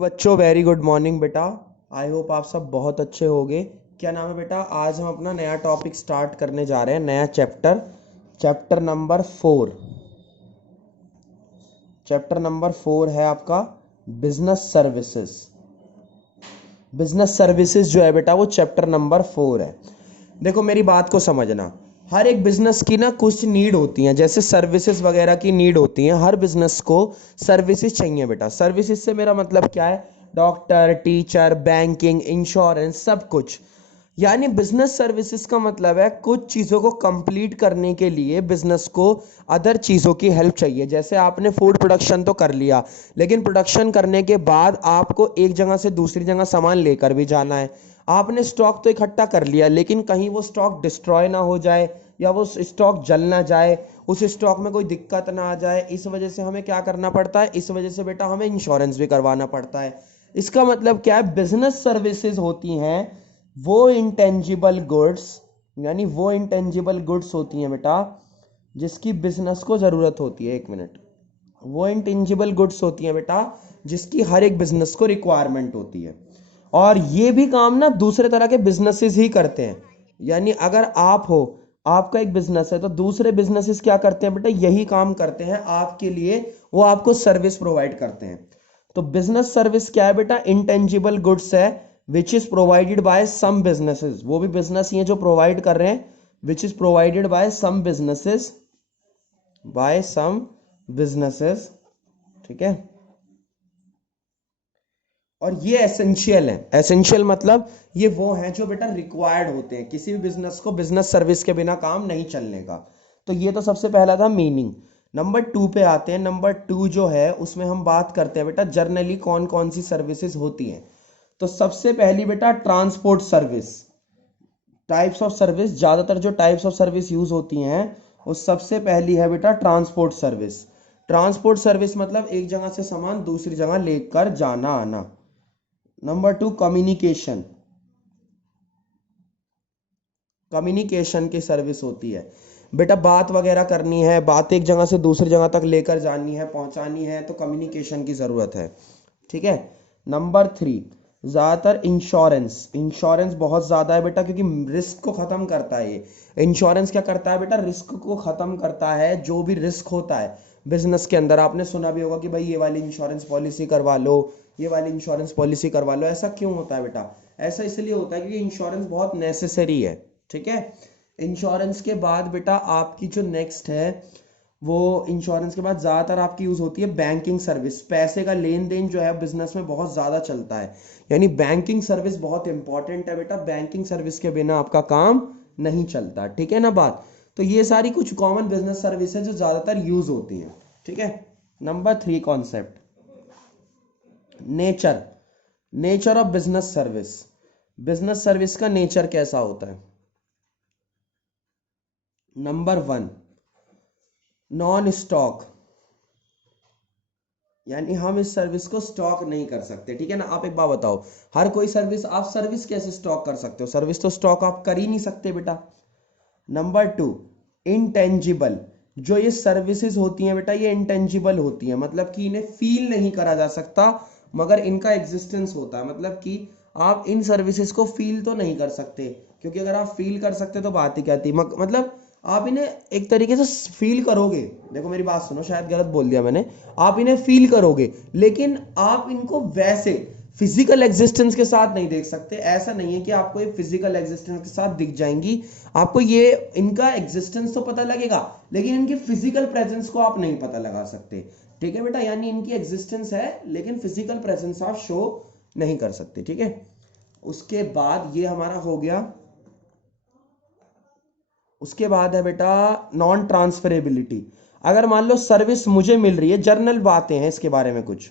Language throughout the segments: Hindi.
बच्चों वेरी गुड मॉर्निंग बेटा। आई होप आप सब बहुत अच्छे होगे। क्या नाम है बेटा? आज हम अपना नया टॉपिक स्टार्ट करने जा रहे हैं, नया chapter. Chapter number 4। Chapter number 4 है आपका बिजनेस सर्विसेज। बिजनेस सर्विसेज जो है बेटा वो चैप्टर नंबर 4 है। देखो मेरी बात को समझना। हर एक बिजनेस की ना कुछ नीड होती हैं, जैसे सर्विसेज वगैरह की नीड होती हैं। हर बिजनेस को सर्विसेज चाहिए बेटा। सर्विसेज से मेरा मतलब क्या है? डॉक्टर, टीचर, बैंकिंग, इंश्योरेंस, सब कुछ। यानी बिजनेस सर्विसेज का मतलब है कुछ चीज़ों को कंप्लीट करने के लिए बिजनेस को अदर चीज़ों की हेल्प चाहिए। जैसे आपने फूड प्रोडक्शन तो कर लिया, लेकिन प्रोडक्शन करने के बाद आपको एक जगह से दूसरी जगह सामान लेकर भी जाना है। आपने स्टॉक तो इकट्ठा कर लिया, लेकिन कहीं वो स्टॉक डिस्ट्रॉय ना हो जाए या वो स्टॉक जल ना जाए, उस स्टॉक में कोई दिक्कत ना आ जाए, इस वजह से हमें क्या करना पड़ता है? इस वजह से बेटा हमें इंश्योरेंस भी करवाना पड़ता है। इसका मतलब क्या है? बिजनेस सर्विसेज होती हैं वो इंटेंजिबल गुड्स, यानी वो इंटेंजिबल गुड्स होती हैं बेटा जिसकी बिजनेस को जरूरत होती है। एक मिनट। वो इंटेंजिबल गुड्स होती हैं बेटा जिसकी हर एक बिजनेस को रिक्वायरमेंट होती है। और ये भी काम ना दूसरे तरह के बिजनेसेस ही करते हैं। यानी अगर आप हो, आपका एक बिजनेस है, तो दूसरे बिजनेसेस क्या करते हैं बेटा? यही काम करते हैं आपके लिए। वो आपको सर्विस प्रोवाइड करते हैं। तो बिजनेस सर्विस क्या है बेटा? इंटेंजिबल गुड्स है which is provided by some businesses. वो भी बिजनेस ही है जो प्रोवाइड कर रहे हैं। Which is provided by some businesses, by some businesses. ठीक है। और ये एसेंशियल है। एसेंशियल मतलब ये वो हैं जो बेटा रिक्वायर्ड होते हैं। किसी भी बिजनेस को बिजनेस सर्विस के बिना काम नहीं चलने का। तो ये तो सबसे पहला था मीनिंग। नंबर 2 पे आते हैं। नंबर 2 जो है उसमें हम बात करते हैं बेटा जर्नली कौन कौन सी सर्विसेज होती हैं। तो सबसे पहली बेटा transport service. Types of service, ज्यादातर जो टाइप्स ऑफ सर्विस यूज होती हैं उस सबसे पहली है बेटा ट्रांसपोर्ट सर्विस। ट्रांसपोर्ट सर्विस मतलब एक जगह से सामान दूसरी जगह लेकर जाना आना। Number 2 communication. कम्युनिकेशन की सर्विस होती है बेटा। बात वगैरह करनी है, बात एक जगह से दूसरी जगह तक लेकर जानी है, पहुंचानी है, तो कम्युनिकेशन की जरूरत है। ठीक है। नंबर 3 ज्यादातर इंश्योरेंस। इंश्योरेंस बहुत ज्यादा है बेटा क्योंकि रिस्क को खत्म करता है। ये इंश्योरेंस क्या करता है बेटा? रिस्क को खत्म करता है। जो भी रिस्क होता है बिजनेस के अंदर, आपने सुना भी होगा कि भाई ये वाली इंश्योरेंस पॉलिसी करवा लो, ये वाली इंश्योरेंस पॉलिसी करवा लो। ऐसा क्यों होता है बेटा? ऐसा इसलिए होता है क्योंकि इंश्योरेंस बहुत नेसेसरी है। ठीक है। इंश्योरेंस के बाद बेटा आपकी जो नेक्स्ट है, वो इंश्योरेंस के बाद ज्यादातर आपकी यूज होती है बैंकिंग सर्विस। पैसे का लेन देन जो है बिजनेस में बहुत ज्यादा चलता है, यानी बैंकिंग सर्विस बहुत इंपॉर्टेंट है बेटा। बैंकिंग सर्विस के बिना आपका काम नहीं चलता। ठीक है ना बात? तो ये सारी कुछ कॉमन बिजनेस सर्विस है जो ज्यादातर यूज होती हैं। ठीक है। Number 3 concept nature. Nature of business service. Business service का नेचर कैसा होता है? नंबर 1 नॉन स्टॉक, यानी हम इस सर्विस को स्टॉक नहीं कर सकते। ठीक है ना? आप एक बात बताओ, हर कोई सर्विस, आप सर्विस कैसे स्टॉक कर सकते हो? सर्विस तो स्टॉक आप कर ही नहीं सकते बेटा। Number 2 intangible. जो ये सर्विसेज होती हैं बेटा ये इंटेंजिबल होती हैं, मतलब कि इन्हें फील नहीं करा जा सकता मगर इनका एग्जिस्टेंस होता है। मतलब कि आप इन सर्विसेज को फील तो नहीं कर सकते, क्योंकि अगर आप फील कर सकते तो बात ही क्या थी। मतलब आप इन्हें एक तरीके से फील करोगे। देखो मेरी बात सुनो, शायद गलत बोल दिया मैंने। आप इन्हें फील करोगे लेकिन आप इनको वैसे फिजिकल एग्जिस्टेंस के साथ नहीं देख सकते। ऐसा नहीं है कि आपको ये फिजिकल एग्जिस्टेंस के साथ दिख जाएंगी। आपको ये इनका एग्जिस्टेंस तो पता लगेगा, लेकिन इनकी फिजिकल प्रेजेंस को आप नहीं पता लगा सकते। ठीक है बेटा? यानी इनकी एग्जिस्टेंस है लेकिन फिजिकल प्रेजेंस आप शो नहीं कर सकते। ठीक है। उसके बाद ये हमारा हो गया। उसके बाद है बेटा नॉन ट्रांसफरेबिलिटी। अगर मान लो सर्विस मुझे मिल रही है, जर्नल बातें हैं इसके बारे में, कुछ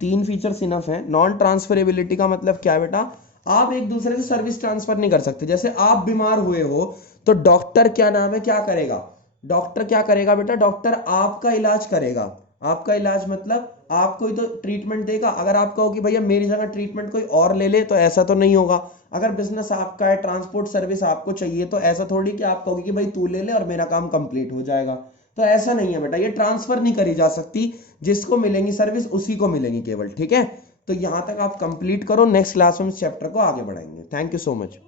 3 फीचर्स इनफ है। नॉन ट्रांसफरेबिलिटी का मतलब क्या है बेटा? आप एक दूसरे से सर्विस ट्रांसफर नहीं कर सकते। जैसे आप बीमार हुए हो तो डॉक्टर क्या नाम है, क्या करेगा? डॉक्टर क्या करेगा बेटा? डॉक्टर आपका इलाज करेगा। आपका इलाज मतलब आपको ही तो ट्रीटमेंट देगा। अगर आप कहो कि भैया मेरी जगह ट्रीटमेंट कोई और ले ले, तो ऐसा तो नहीं होगा। अगर बिजनेस आपका है, ट्रांसपोर्ट सर्विस आपको चाहिए, तो ऐसा थोड़ी कि आप कहोगे कि भाई तू ले ले और मेरा काम कंप्लीट हो जाएगा। तो ऐसा नहीं है बेटा, ये ट्रांसफर नहीं करी जा सकती। जिसको मिलेंगी सर्विस उसी को मिलेंगी केवल। ठीक है। तो यहाँ तक आप कंप्लीट करो, नेक्स्ट क्लास में इस चैप्टर को आगे बढ़ाएंगे। Thank you so much.